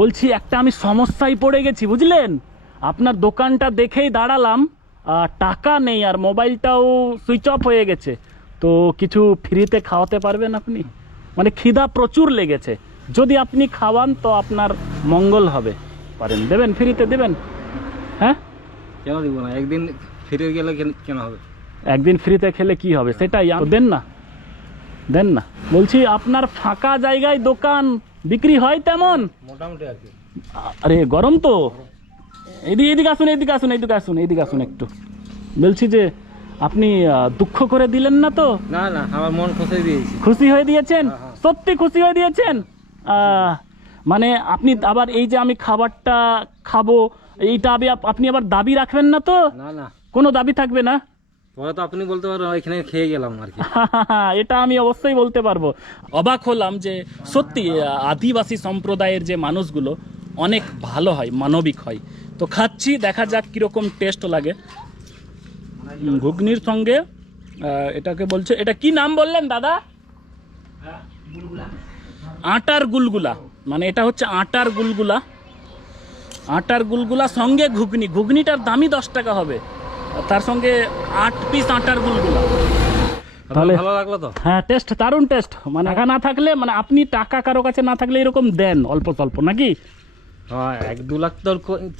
বলছি একটা আমি সমস্যায় পড়ে গেছি বুঝলেন। আপনার দোকানটা দেখেই দাঁড়ালাম, টাকা নেই আর মোবাইলটাও সুইচ অফ হয়ে গেছে। তো কিছু ফ্রিতে খাওয়াতে পারবেন আপনি? মানে খিদা প্রচুর লেগেছে, যদি আপনি খাওয়ান তো আপনার মঙ্গল হবে। পারেন দেবেন, ফ্রিতে দেবেন? হ্যাঁ কেন দিব না, একদিন ফিরে গেলে কেন হবে? একদিন ফ্রিতে খেলে কি হবে সেটাই দেন না, দেন না। বলছি আপনার ফাঁকা জায়গায় দোকান বিক্রি হয় তেমন? মোটামুটি আর কি। আরে গরম তো, এদিকে আসুন, এদিকে আসুন, এদিকে আসুন, এদিকে আসুন একটু। বলছি যে আপনি দুঃখ করে দিলেন না তো? না না, আমার মন খুশি দিয়েছি। খুশি হয়ে দিয়েছেন? হ্যাঁ। সত্যি খুশি হয়ে দিয়েছেন? মানে আপনি আবার এই যে আমি খাবারটা খাবো এইটা আপনি আবার দাবি রাখবেন না তো? না না, কোনো দাবি থাকবে না? পরে তো আপনি বলতে পারেন এখানে খেয়ে গেলাম আর কি। এটা আমি অবশ্যই বলতে পারবো। অবাক হলাম যে সত্যি আদিবাসী সম্প্রদায়ের যে মানুষগুলো অনেক ভালো হয়, মানবিক হয়। তো খাচ্ছি, দেখা যাক কিরকম টেস্ট লাগে। ঘুগনির সঙ্গে এটাকে বলছে, এটা কি নাম বললেন দাদা? আটার গুলগুলা, মানে এটা হচ্ছে আটার গুলগুলা। আটার গুলগুলা সঙ্গে ঘুগনি, ঘুগনিটার দামই 10 টাকা হবে, তার সঙ্গে 8 পিস আটার গুলগুলা। তাহলে ভালো লাগলো তো? হ্যাঁ, টেস্ট দারুণ টেস্ট। মানে টাকা না থাকলে, মানে আপনি টাকা কারো কাছে না থাকলে এরকম দেন অল্প স্বল্প নাকি? হ্যাঁ, 1-2 লাখ তো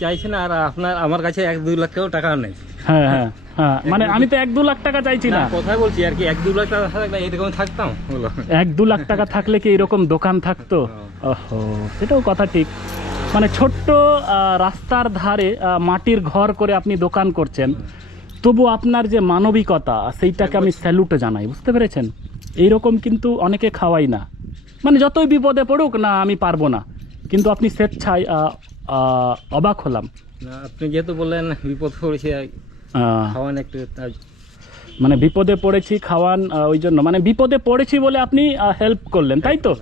চাইছি না, আর আপনার আমার কাছে 1-2 লাখ টাকা নেই। হ্যাঁ হ্যাঁ হ্যাঁ, মানে আমি তো 1-2 লাখ টাকা চাইছি না। কোথায় বলছি আর কি, 1-2 লাখ টাকা থাকলে এরকম থাকতাম বলো। 1-2 লাখ টাকা থাকলে কি এরকম দোকান থাকতো? ওহো, সেটাও কথা ঠিক। মানে ছোট্ট রাস্তার ধারে মাটির ঘর করে আপনি দোকান করছেন, তবু আপনার যে মানবিকতা সেইটাকে আমি স্যালুটে জানাই, বুঝতে পেরেছেন? এইরকম কিন্তু অনেকে খাওয়াই না, মানে যতই বিপদে পড়ুক না আমি পারবো না, কিন্তু আপনি স্বেচ্ছায়। অবাক হলাম। না, আপনি যেহেতু বললেন বিপদ পড়েছে খাওয়ান একটু, মানে বিপদে পড়েছি খাওয়ান, ওই জন্য মানে বিপদে পড়েছি বলে আপনি হেল্প করলেন, তাই তো?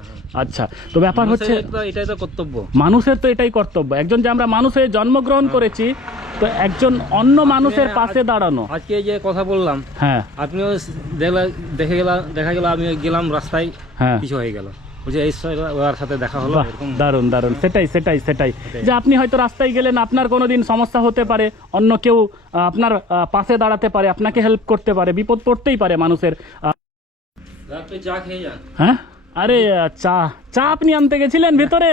আচ্ছা, তো ব্যাপার হচ্ছে এটাই তো কর্তব্য মানুষের, তো এটাই কর্তব্য। একজন যে আমরা মানুষ হয়ে জন্মগ্রহণ করেছি, তো একজন অন্য মানুষের পাশে দাঁড়ানো। আজকে যে কথা বললাম, হ্যাঁ, আপনিও দেখা গেল আমি গেলাম রাস্তায়, হ্যাঁ, কিছু হয়ে গেল, বুঝে এই ওর সাথে দেখা হলো, এরকম দারুণ দারুণ। সেটাই যে আপনি হয়তো রাস্তায় গেলেন, আপনার কোনোদিন সমস্যা হতে পারে, অন্য কেউ আপনার পাশে দাঁড়াতে পারে, আপনাকে হেল্প করতে পারে, বিপদ পড়তেই পারে মানুষের। চা খেয়ে যান। হ্যাঁ, আরে চা আপনি আনতে গেছিলেন ভেতরে?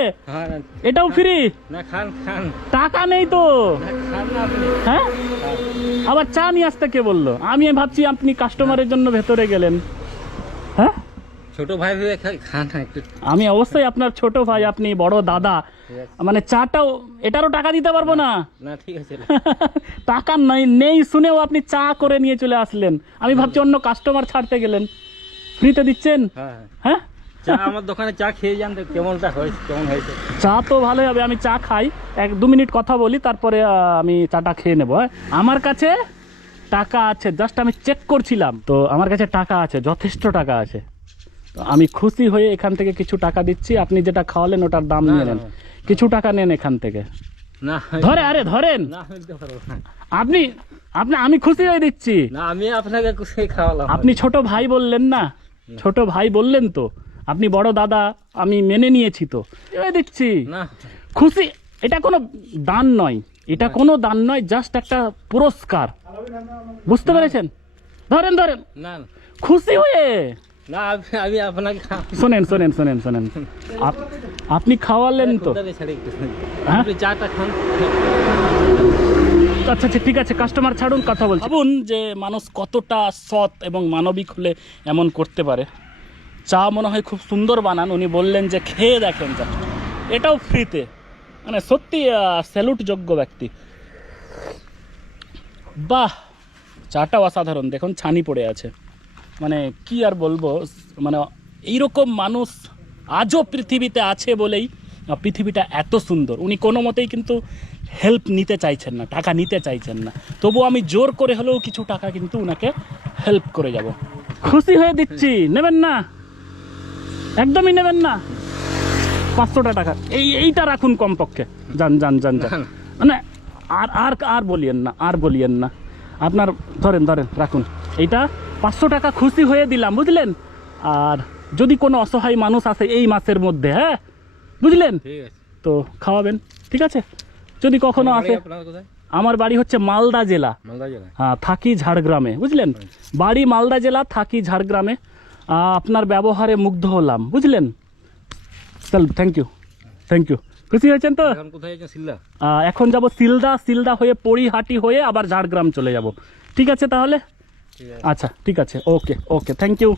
এটাও ফ্রি? না, খান খান, টাকা নেই তো। হ্যাঁ, আবার চা নিয়ে আসতে কে বললো? আমি ভাবছি আপনি কাস্টমারের জন্য ভেতরে গেলেন। হ্যাঁ, ছোট ভাই ভেবে খান একটু। আমি অবশ্যই আপনার ছোট ভাই, আপনি বড় দাদা, মানে চাটাও, এটারও টাকা দিতে পারবো না। না, ঠিক আছে। টাকা নেই শুনেও আপনি চা করে নিয়ে চলে আসলেন। আমি ভাবছি অন্য কাস্টমার ছাড়তে গেলেন, ফ্রিতে দিচ্ছেন। হ্যাঁ, চা আমার দোকানে চা খেয়ে যান, কেমন হয়েছে। চা তো ভালোই হবে, আমি চা খাই, 1-2 মিনিট কথা বলি, তারপরে আমি চাটা খেয়ে নেবো। আমার কাছে টাকা আছে, জাস্ট আমি চেক করছিলাম, তো আমার কাছে টাকা আছে, যথেষ্ট টাকা আছে। তো আমি খুশি হয়ে এখান থেকে কিছু টাকা দিচ্ছি। আপনি যেটা খাওয়ালেন ওটার দাম নিয়ে নেন, কিছু টাকা নেন এখান থেকে। না ধরেন, না, আপনি আমি খুশি হয়ে দিচ্ছি। না, আমি আপনাকে খুশি খাওয়ালাম। আপনি ছোট ভাই বললেন না, ছোট ভাই বললেন তো, আপনি বড় দাদা, আমি মেনে নিয়েছি, তো দিচ্ছি। না, খুশি, এটা কোনো দান নয়, এটা কোনো দান নয়, জাস্ট একটা পুরস্কার, বুঝতে পেরেছেন? ধরেন না, খুশি হয়ে। না, আমি আপনাকে শোনেন, আপনি খাওয়ালেন তো। হ্যাঁ, চাটা খান। আচ্ছা ঠিক আছে, কাস্টমার ছাড়ুন, কথা বলছি। ভাবুন যে মানুষ কতটা সৎ এবং মানবিক হলে এমন করতে পারে। চা মনে হয় খুব সুন্দর বানান, উনি বললেন যে খেয়ে দেখেন চা, এটাও ফ্রিতে, মানে সত্যি স্যালুট যোগ্য ব্যক্তি। বাহ, চাটাও অসাধারণ, দেখুন ছানি পড়ে আছে, মানে কি আর বলবো। মানে এইরকম মানুষ আজও পৃথিবীতে আছে বলেই পৃথিবীটা এত সুন্দর। উনি কোনো মতেই কিন্তু হেল্প নিতে চাইছেন না, টাকা নিতে চাইছেন না, তবু আমি জোর করে হলেও কিছু টাকা কিন্তু উনাকে হেল্প করে যাব। খুশি হয়ে দিচ্ছি, নেবেন না? একদমই নেবেন না? 500 টাকা এইটা রাখুন কমপক্ষে। যান, মানে আর বলিয়েন না, আপনার ধরেন রাখুন এইটা। 500 টাকা খুশি হয়ে দিলাম, বুঝলেন? আর যদি কোনো অসহায় মানুষ আসে এই মাসের মধ্যে, হ্যাঁ বুঝলেন, তো খাওয়াবেন, ঠিক আছে? যদি কখনো আসে। আপনার কোথায়? আমার বাড়ি হচ্ছে মালদা জেলা, মালদা জেলা। হ্যাঁ, থাকি ঝাড়গ্রামে, বুঝলেন? বাড়ি মালদা জেলা, থাকি ঝাড়গ্রামে। আপনার ব্যবহারে মুগ্ধ হলাম, বুঝলেন? চল, থ্যাংক ইউ, থ্যাংক ইউ। খুশি হয়েছেন তো? এখন কোথায় আছেন? সিলদা? এখন যাব সিলদা, সিলদা হয়ে পরিহাটি হয়ে আবার ঝাড়গ্রাম চলে যাব। ঠিক আছে তাহলে? ঠিক আছে। আচ্ছা, ঠিক আছে, ওকে ওকে, থ্যাংক ইউ।